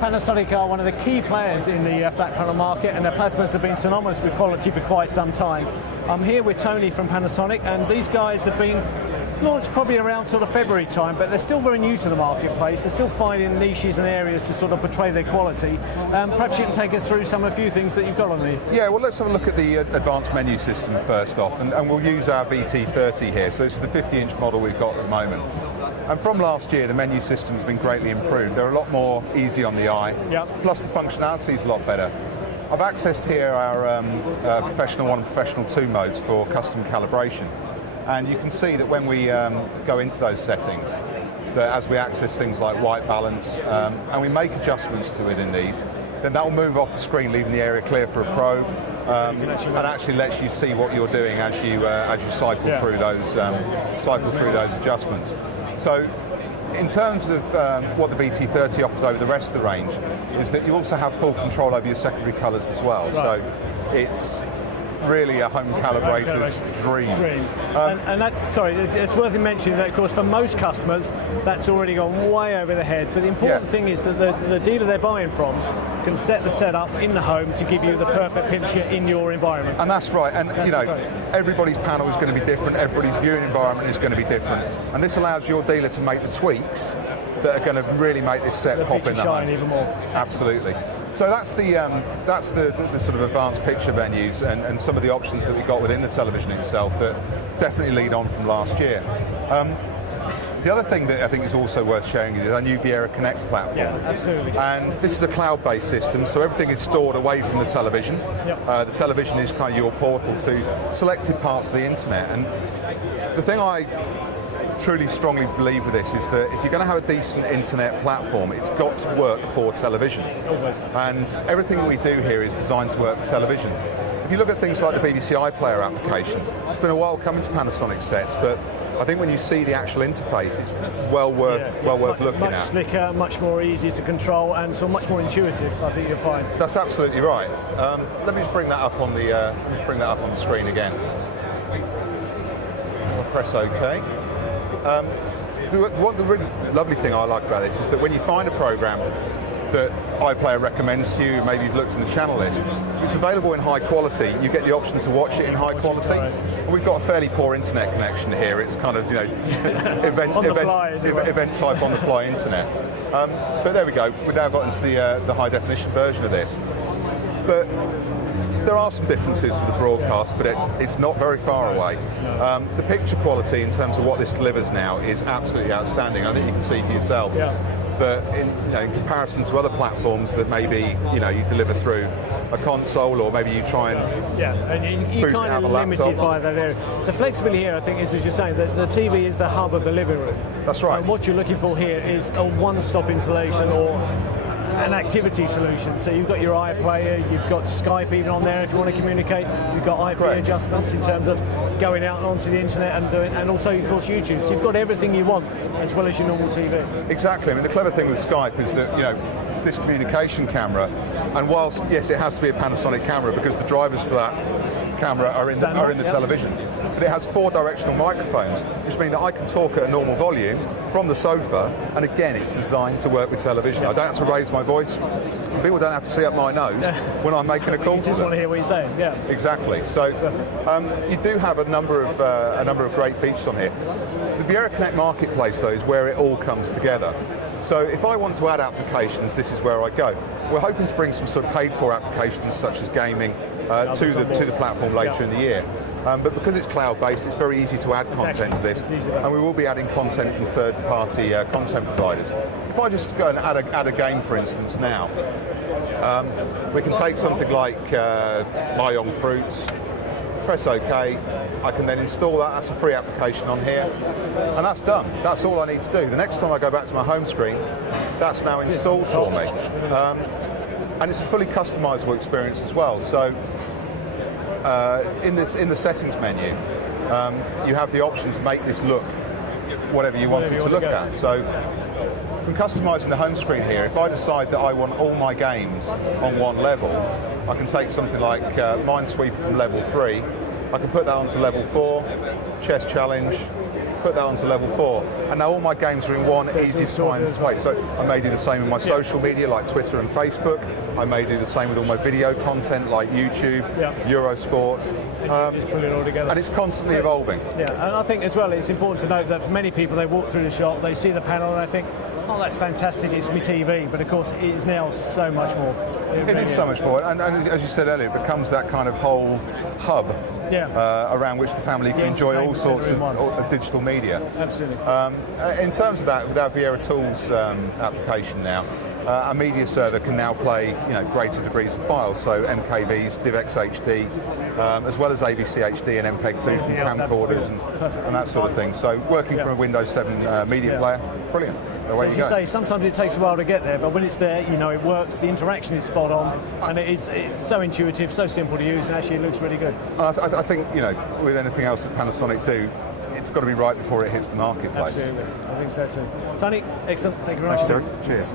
Panasonic are one of the key players in the flat panel market, and their plasmas have been synonymous with quality for quite some time. I'm here with Tony from Panasonic, and these guys have been launched probably around sort of February time, but they're still very new to the marketplace. They're still finding niches and areas to sort of portray their quality. Perhaps you can take us through some of a few things that you've got on there. Yeah, well, let's have a look at the advanced menu system first off, and we'll use our VT30 here. So this is the 50-inch model we've got at the moment. And from last year, the menu system's been greatly improved. They're a lot more easy on the eye, plus the functionality is a lot better. I've accessed here our Professional 1 and Professional 2 modes for custom calibration. And you can see that when we go into those settings, that as we access things like white balance and we make adjustments to within these, then that will move off the screen, leaving the area clear for a pro, and actually lets you see what you're doing as you cycle through those adjustments. So, in terms of what the VT30 offers over the rest of the range, is that you also have full control over your secondary colours as well. Right. So, it's really a home calibrator's dream. And that's, sorry, it's worth mentioning that, of course, for most customers, that's already gone way over the head. But the important thing is that the dealer they're buying from can set the setup in the home to give you the perfect picture in your environment. And that's right. And you know, everybody's panel is going to be different. Everybody's viewing environment is going to be different. And this allows your dealer to make the tweaks that are going to really make this set pop in the home. Even more. Absolutely. So that's the sort of advanced picture menus and some of the options that we got within the television itself that definitely lead on from last year. The other thing that I think is also worth sharing is our new Viera Connect platform. Yeah, absolutely. And this is a cloud-based system, so everything is stored away from the television. The television is kind of your portal to selected parts of the internet. And the thing I truly strongly believe with this is that if you're going to have a decent internet platform, it's got to work for television. Always. And everything that we do here is designed to work for television. If you look at things like the BBC iPlayer application, it's been a while coming to Panasonic sets, but I think when you see the actual interface, it's well worth looking at. Much slicker, much more easy to control, and so much more intuitive. I think you'll find. That's absolutely right. Let me just bring that up on the screen again. I'll press OK. The really lovely thing I like about this is that when you find a program that iPlayer recommends to you, maybe you've looked in the channel list, it's available in high quality. You get the option to watch it in high quality. And we've got a fairly poor internet connection here. It's kind of, you know, event type on the fly internet. But there we go. We've now got into the high definition version of this. But there are some differences with the broadcast, but it's not very far away. The picture quality in terms of what this delivers now is absolutely outstanding. I think you can see for yourself. But in comparison to other platforms that maybe you deliver through a console, or maybe you try and you're kind of limited by that area. The flexibility here, I think, is, as you're saying, that the TV is the hub of the living room. That's right. And what you're looking for here is a one-stop installation or an activity solution. So you've got your iPlayer, you've got Skype even on there if you want to communicate. You've got IP adjustments in terms of going out onto the internet and doing, and also of course YouTube. So you've got everything you want as well as your normal TV. Exactly. I mean, the clever thing with Skype is that this communication camera, and whilst yes, it has to be a Panasonic camera because the drivers for that camera are in the television. But it has 4 directional microphones, which means that I can talk at a normal volume from the sofa, and again, it's designed to work with television. I don't have to raise my voice. People don't have to see up my nose when I'm making a call to them. You just want to hear what you're saying, Exactly. So you do have a number of great features on here. The Viera Connect Marketplace, though, is where it all comes together. So if I want to add applications, this is where I go. We're hoping to bring some sort of paid-for applications, such as gaming, to the platform later in the year. But because it's cloud-based, it's very easy to add content to this, and we will be adding content from third-party content providers. If I just go and add a game, for instance, now, we can take something like My Young Fruits, press OK, I can then install that. That's a free application on here, and that's done. That's all I need to do. The next time I go back to my home screen, that's now installed for me. And it's a fully customizable experience as well. So in the settings menu, you have the option to make this look whatever you want it to look at. So from customizing the home screen here, if I decide that I want all my games on one level, I can take something like Minesweeper from level 3, I can put that onto level 4, Chess Challenge, put that onto level 4, and now all my games are in one easy to find place. So I may do the same with my social media like Twitter and Facebook. I may do the same with all my video content like YouTube, Eurosport. Just put it all together. And it's constantly evolving. Yeah, and I think as well it's important to note that for many people they walk through the shop, they see the panel and they think, oh, that's fantastic, it's my TV, but of course it is now so much more. It is so much more, and as you said earlier, it becomes that kind of whole hub around which the family can enjoy all sorts of digital media. Absolutely. In terms of that, with our Viera Tools application now, a media server can now play greater degrees of files, so MKVs, DivX HD, as well as AVC HD and MPEG-2 from camcorders and that sort of thing. So working from a Windows 7 media player, brilliant. So as you say, sometimes it takes a while to get there, but when it's there, it works, the interaction is spot on, and it's so intuitive, so simple to use, and actually it looks really good. I think, with anything else that Panasonic do, it's got to be right before it hits the marketplace. Absolutely, I think so too. Tony, excellent, thank you very much. Cheers.